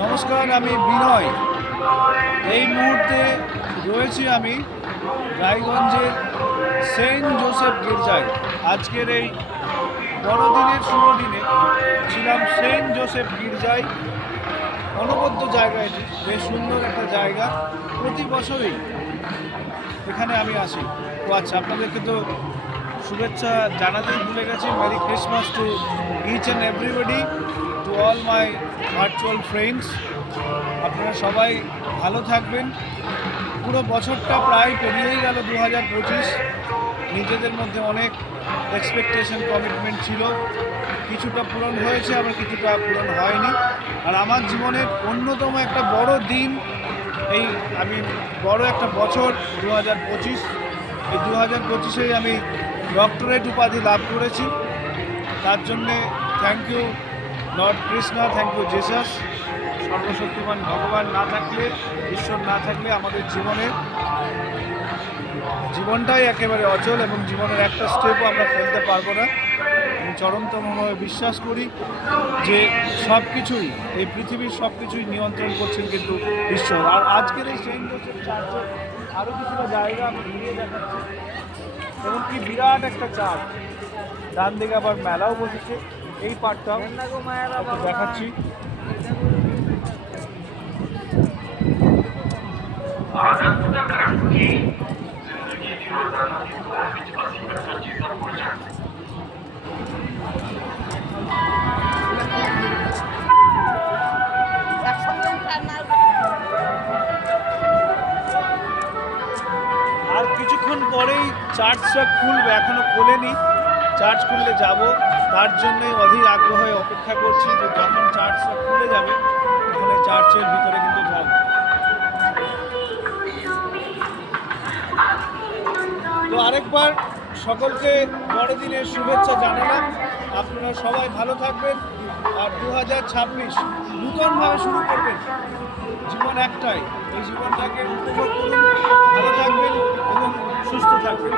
নমস্কার, আমি বিনয়। এই মুহূর্তে রয়েছি আমি রায়গঞ্জের সেন্ট জোসেফ গির্জায়। আজকের এই বড়দিনের শুভ দিনে ছিলাম সেন্ট জোসেফ গির্জায়। অনবদ্য জায়গা, এটি বেশ সুন্দর একটা জায়গা। প্রতি বছরই এখানে আমি আসি। তো আচ্ছা, আপনাদেরকে তো শুভেচ্ছা জানাতেই ভুলে গেছি। Merry Christmas to each and everybody, to all my virtual friends. আপনারা সবাই ভালো থাকবেন। পুরো বছরটা প্রায় পেরিয়েই গেল 2025। নিজেদের মধ্যে অনেক এক্সপেকটেশন, কমিটমেন্ট ছিল। কিছুটা পূরণ হয়েছে, আবার কিছুটা পূরণ হয়নি। আর আমার জীবনের অন্যতম একটা বড় দিন, আমি বড় একটা বছর 2025। এই 2025-এ আমি ডক্টরেট উপাধি লাভ করেছি। তার জন্যে thank you Lord Krishna, thank you Jesus. সর্বশক্তিমান ভগবান না থাকলে, ঈশ্বর না থাকলে আমাদের জীবনটাই একেবারে অচল, এবং জীবনের একটা স্টেপও আমরা ফেলতে পারবো না। আমি চরমতমভাবে বিশ্বাস করি যে সব কিছুই, এই পৃথিবীর সব কিছুই নিয়ন্ত্রণ করছেন কিন্তু ঈশ্বর। আর আজকের এই সেন্ট জোসেফ চার্চে আরও কিছুটা জায়গা আমি ঘুরিয়ে দেখাচ্ছি। এবং কি বিরাট একটা চার্চ, ডান দিকে আবার মেলাও বসেছে। এই পার্টটাও দেখাচ্ছি। আর কিছুক্ষণ পরেই চার্চটা খুলবে, এখনো খোলেনি। চার্চ খুললে যাব, তার জন্যই অধীর আগ্রহে অপেক্ষা করছি যে যখন চার্চটা খুলে যাবে তখন এই চার্চের ভিতরে কিন্তু যাব। তো আরেকবার সকলকে বড়দিনের শুভেচ্ছা জানালাম। আপনারা সবাই ভালো থাকবেন। আর 2026 নূতনভাবে শুরু করবেন। জীবন একটাই, এই জীবনটাকে উপভোগ করুন। ভালো থাকবেন এবং সুস্থ থাকবেন।